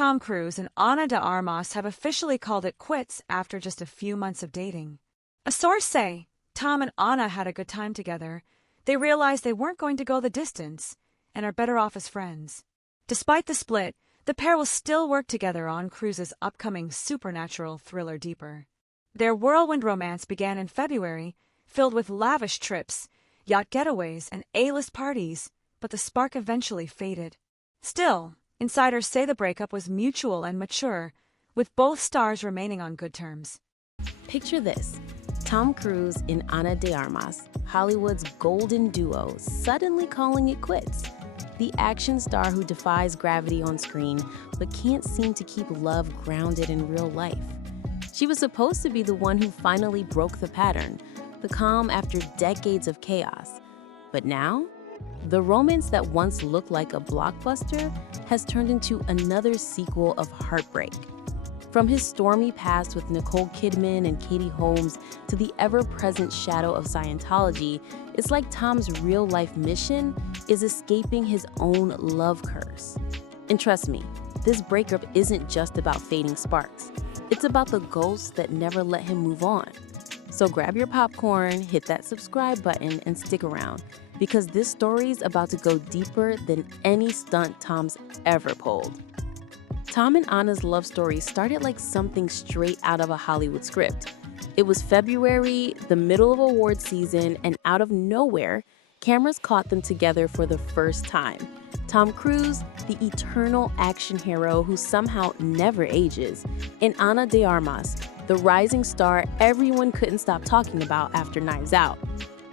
Tom Cruise and Ana de Armas have officially called it quits after just a few months of dating. A source say Tom and Ana had a good time together. They realized they weren't going to go the distance and are better off as friends. Despite the split, the pair will still work together on Cruise's upcoming supernatural thriller Deeper. Their whirlwind romance began in February, filled with lavish trips, yacht getaways, and A-list parties, but the spark eventually faded. Still, insiders say the breakup was mutual and mature, with both stars remaining on good terms. Picture this: Tom Cruise and Ana de Armas, Hollywood's golden duo, suddenly calling it quits. The action star who defies gravity on screen but can't seem to keep love grounded in real life. She was supposed to be the one who finally broke the pattern, the calm after decades of chaos. But now, the romance that once looked like a blockbuster has turned into another sequel of heartbreak. From his stormy past with Nicole Kidman and Katie Holmes to the ever-present shadow of Scientology, it's like Tom's real-life mission is escaping his own love curse. And trust me, this breakup isn't just about fading sparks. It's about the ghosts that never let him move on. So grab your popcorn, hit that subscribe button, and stick around, because this story's about to go deeper than any stunt Tom's ever pulled. Tom and Ana's love story started like something straight out of a Hollywood script. It was February, the middle of award season, and out of nowhere, cameras caught them together for the first time. Tom Cruise, the eternal action hero who somehow never ages, and Ana de Armas, the rising star everyone couldn't stop talking about after Knives Out.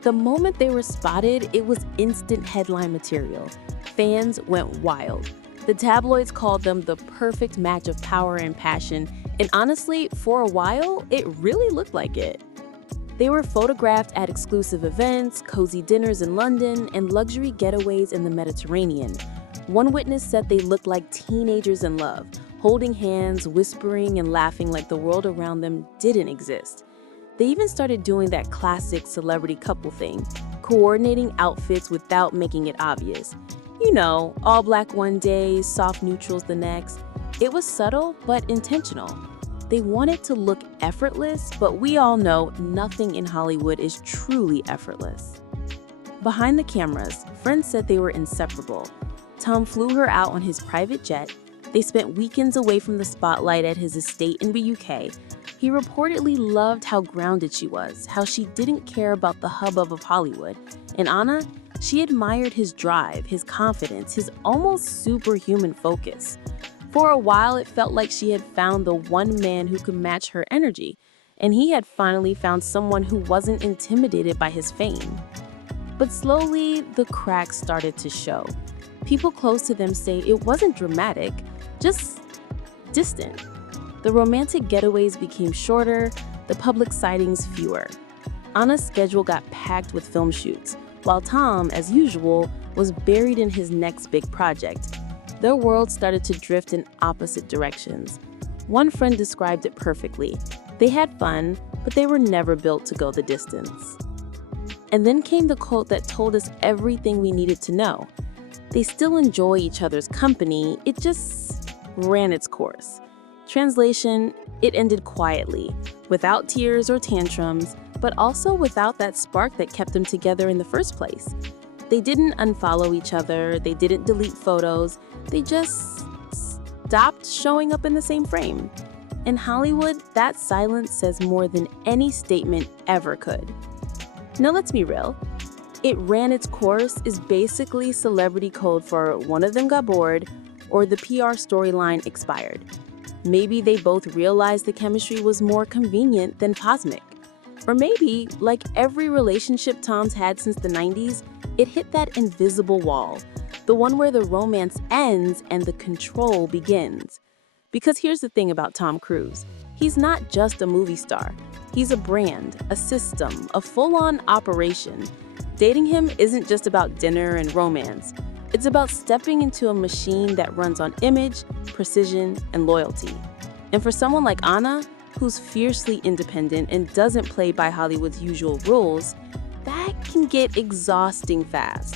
The moment they were spotted, it was instant headline material. Fans went wild. The tabloids called them the perfect match of power and passion, and honestly, for a while, it really looked like it. They were photographed at exclusive events, cozy dinners in London, and luxury getaways in the Mediterranean. One witness said they looked like teenagers in love, holding hands, whispering, and laughing like the world around them didn't exist. They even started doing that classic celebrity couple thing, coordinating outfits without making it obvious. You know, all black one day, soft neutrals the next. It was subtle but intentional. They wanted to look effortless, but we all know nothing in Hollywood is truly effortless. Behind the cameras, friends said they were inseparable. Tom flew her out on his private jet. They spent weekends away from the spotlight at his estate in the UK. He reportedly loved how grounded she was, how she didn't care about the hubbub of Hollywood. And Ana, she admired his drive, his confidence, his almost superhuman focus. For a while, it felt like she had found the one man who could match her energy, and he had finally found someone who wasn't intimidated by his fame. But slowly, the cracks started to show. People close to them say it wasn't dramatic, just distant. The romantic getaways became shorter, the public sightings fewer. Ana's schedule got packed with film shoots, while Tom, as usual, was buried in his next big project. Their worlds started to drift in opposite directions. One friend described it perfectly. They had fun, but they were never built to go the distance. And then came the quote that told us everything we needed to know. They still enjoy each other's company, it just ran its course. Translation, it ended quietly, without tears or tantrums, but also without that spark that kept them together in the first place. They didn't unfollow each other, they didn't delete photos, they just stopped showing up in the same frame. In Hollywood, that silence says more than any statement ever could. Now let's be real. It ran its course is basically celebrity code for one of them got bored or the PR storyline expired. Maybe they both realized the chemistry was more convenient than cosmic. Or maybe, like every relationship Tom's had since the 90s, it hit that invisible wall, the one where the romance ends and the control begins. Because here's the thing about Tom Cruise. He's not just a movie star. He's a brand, a system, a full-on operation. Dating him isn't just about dinner and romance. It's about stepping into a machine that runs on image, precision, and loyalty. And for someone like Ana, who's fiercely independent and doesn't play by Hollywood's usual rules, that can get exhausting fast.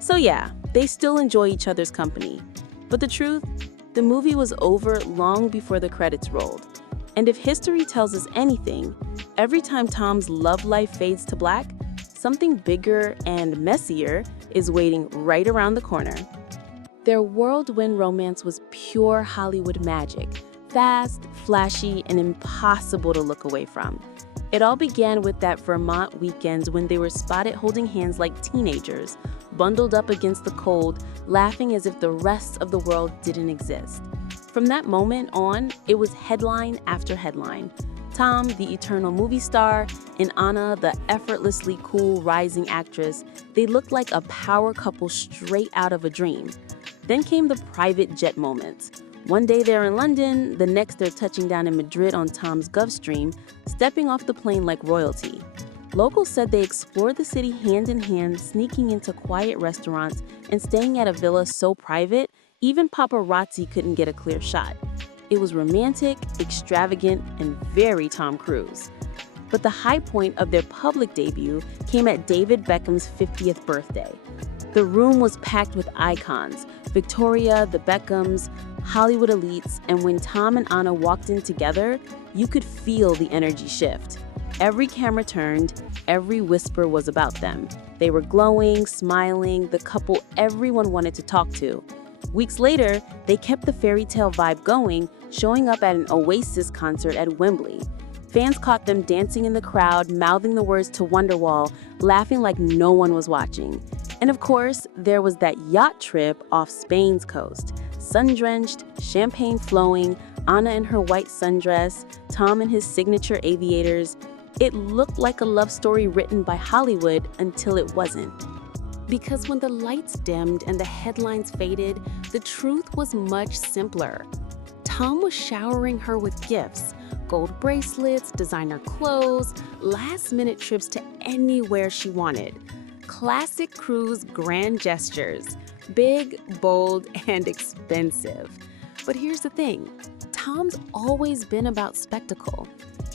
So yeah, they still enjoy each other's company. But the truth, The movie was over long before the credits rolled. And if history tells us anything, every time Tom's love life fades to black, something bigger and messier is waiting right around the corner. Their whirlwind romance was pure Hollywood magic, fast, flashy, and impossible to look away from. It all began with that Vermont weekend when they were spotted holding hands like teenagers, bundled up against the cold, laughing as if the rest of the world didn't exist. From that moment on, it was headline after headline. Tom, the eternal movie star, and Anna, the effortlessly cool rising actress, they looked like a power couple straight out of a dream. Then came the private jet moments. One day they're in London, the next they're touching down in Madrid on Tom's Gulfstream, stepping off the plane like royalty. Locals said they explored the city hand in hand, sneaking into quiet restaurants and staying at a villa so private, even paparazzi couldn't get a clear shot. It was romantic, extravagant, and very Tom Cruise. But the high point of their public debut came at David Beckham's 50th birthday. The room was packed with icons, Victoria, the Beckhams, Hollywood elites, and when Tom and Anna walked in together, you could feel the energy shift. Every camera turned, every whisper was about them. They were glowing, smiling, the couple everyone wanted to talk to. Weeks later, they kept the fairy tale vibe going, showing up at an Oasis concert at Wembley. Fans caught them dancing in the crowd, mouthing the words to Wonderwall, laughing like no one was watching. And of course, there was that yacht trip off Spain's coast. Sun-drenched, champagne flowing, Anna in her white sundress, Tom in his signature aviators. It looked like a love story written by Hollywood until it wasn't. Because when the lights dimmed and the headlines faded, the truth was much simpler. Tom was showering her with gifts, gold bracelets, designer clothes, last-minute trips to anywhere she wanted. Classic Cruise grand gestures, big, bold, and expensive. But here's the thing, Tom's always been about spectacle.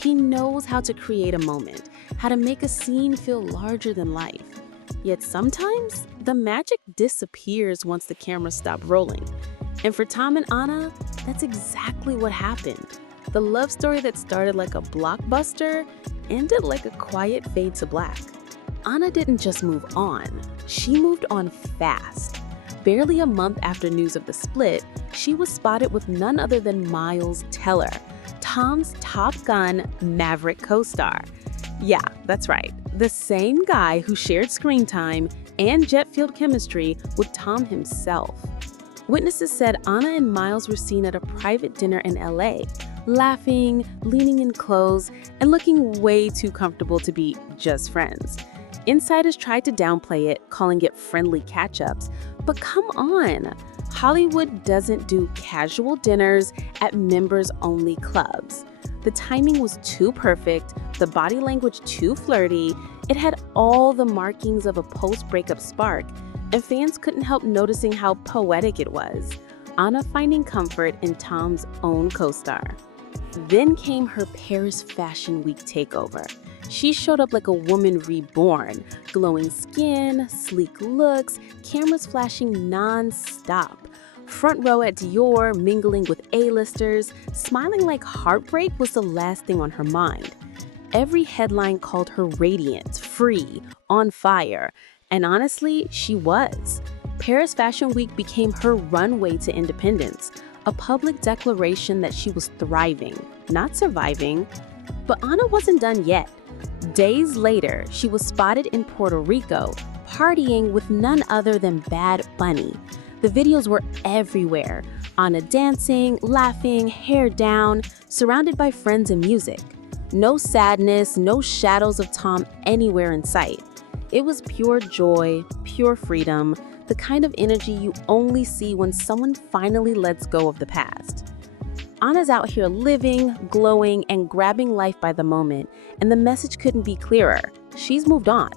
He knows how to create a moment, how to make a scene feel larger than life. Yet sometimes, the magic disappears once the cameras stop rolling. And for Tom and Anna, that's exactly what happened. The love story that started like a blockbuster ended like a quiet fade to black. Anna didn't just move on, she moved on fast. Barely a month after news of the split, she was spotted with none other than Miles Teller, Tom's Top Gun Maverick co-star. Yeah, that's right, the same guy who shared screen time and jet fueled chemistry with Tom himself. Witnesses said Anna and Miles were seen at a private dinner in LA, laughing, leaning in close, and looking way too comfortable to be just friends. Insiders tried to downplay it, calling it friendly catch-ups, but come on, Hollywood doesn't do casual dinners at members-only clubs. The timing was too perfect, the body language too flirty, it had all the markings of a post-breakup spark, and fans couldn't help noticing how poetic it was. Anna finding comfort in Tom's own co-star. Then came her Paris Fashion Week takeover. She showed up like a woman reborn, glowing skin, sleek looks, cameras flashing non-stop. Front row at Dior, mingling with A-listers, smiling like heartbreak was the last thing on her mind. Every headline called her radiant, free, on fire, and honestly, she was. Paris Fashion Week became her runway to independence, a public declaration that she was thriving, not surviving. But Anna wasn't done yet. Days later, she was spotted in Puerto Rico, partying with none other than Bad Bunny. The videos were everywhere. Anna dancing, laughing, hair down, surrounded by friends and music. No sadness, no shadows of Tom anywhere in sight. It was pure joy, pure freedom, the kind of energy you only see when someone finally lets go of the past. Anna's out here living, glowing, and grabbing life by the moment, and the message couldn't be clearer. She's moved on.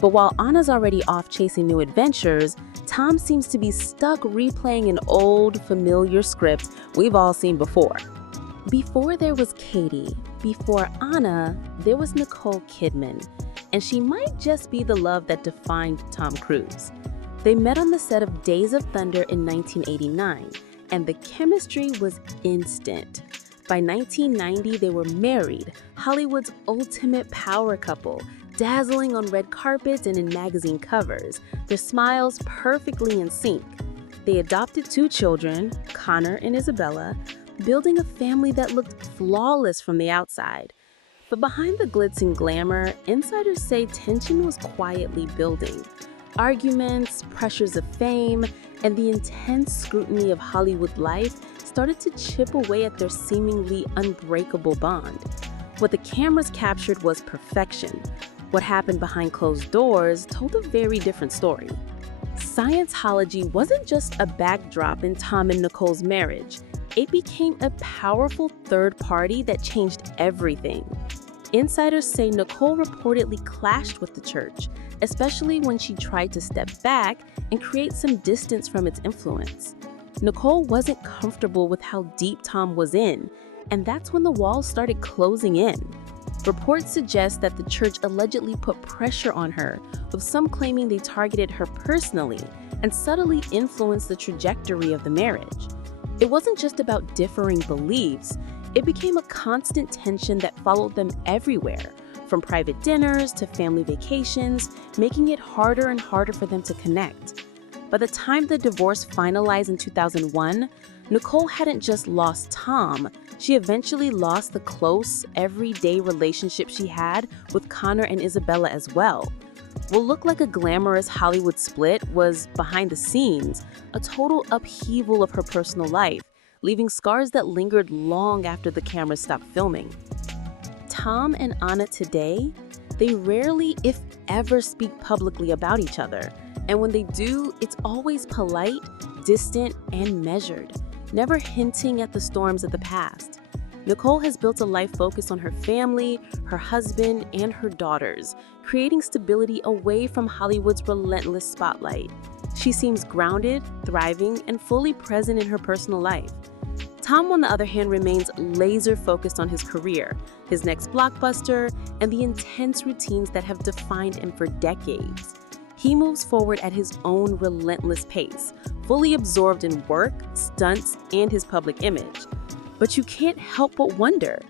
But while Anna's already off chasing new adventures, Tom seems to be stuck replaying an old, familiar script we've all seen before. Before there was Katie, before Anna, there was Nicole Kidman, and she might just be the love that defined Tom Cruise. They met on the set of Days of Thunder in 1989, and the chemistry was instant. By 1990, they were married, Hollywood's ultimate power couple, dazzling on red carpets and in magazine covers, their smiles perfectly in sync. They adopted 2 children, Connor and Isabella, building a family that looked flawless from the outside. But behind the glitz and glamour, insiders say tension was quietly building. Arguments, pressures of fame, and the intense scrutiny of Hollywood life started to chip away at their seemingly unbreakable bond. What the cameras captured was perfection. What happened behind closed doors told a very different story. Scientology wasn't just a backdrop in Tom and Nicole's marriage. It became a powerful third party that changed everything. Insiders say Nicole reportedly clashed with the church, especially when she tried to step back and create some distance from its influence. Nicole wasn't comfortable with how deep Tom was in, and that's when the walls started closing in. Reports suggest that the church allegedly put pressure on her, with some claiming they targeted her personally and subtly influenced the trajectory of the marriage. It wasn't just about differing beliefs, it became a constant tension that followed them everywhere, from private dinners to family vacations, making it harder and harder for them to connect. By the time the divorce finalized in 2001, Nicole hadn't just lost Tom, she eventually lost the close, everyday relationship she had with Connor and Isabella as well. What looked like a glamorous Hollywood split was, behind the scenes, a total upheaval of her personal life, leaving scars that lingered long after the cameras stopped filming. Tom and Anna today, they rarely, if ever, speak publicly about each other. And when they do, it's always polite, distant, and measured, never hinting at the storms of the past. Nicole has built a life focused on her family, her husband, and her daughters, creating stability away from Hollywood's relentless spotlight. She seems grounded, thriving, and fully present in her personal life. Tom, on the other hand, remains laser-focused on his career, his next blockbuster, and the intense routines that have defined him for decades. He moves forward at his own relentless pace, fully absorbed in work, stunts, and his public image. But you can't help but wonder,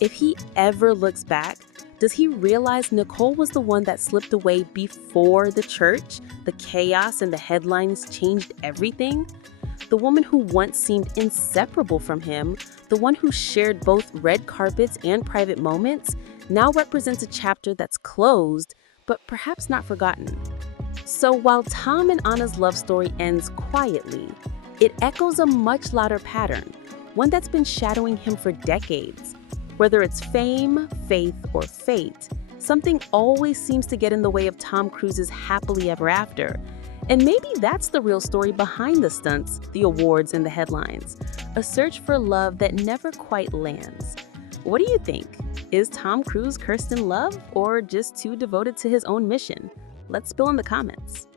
if he ever looks back, does he realize Nicole was the one that slipped away before the church, the chaos and the headlines changed everything? The woman who once seemed inseparable from him, the one who shared both red carpets and private moments, now represents a chapter that's closed, but perhaps not forgotten. So while Tom and Anna's love story ends quietly, it echoes a much louder pattern, one that's been shadowing him for decades. Whether it's fame, faith, or fate, something always seems to get in the way of Tom Cruise's happily ever after. And maybe that's the real story behind the stunts, the awards, and the headlines. A search for love that never quite lands. What do you think? Is Tom Cruise cursed in love or just too devoted to his own mission? Let's spill in the comments.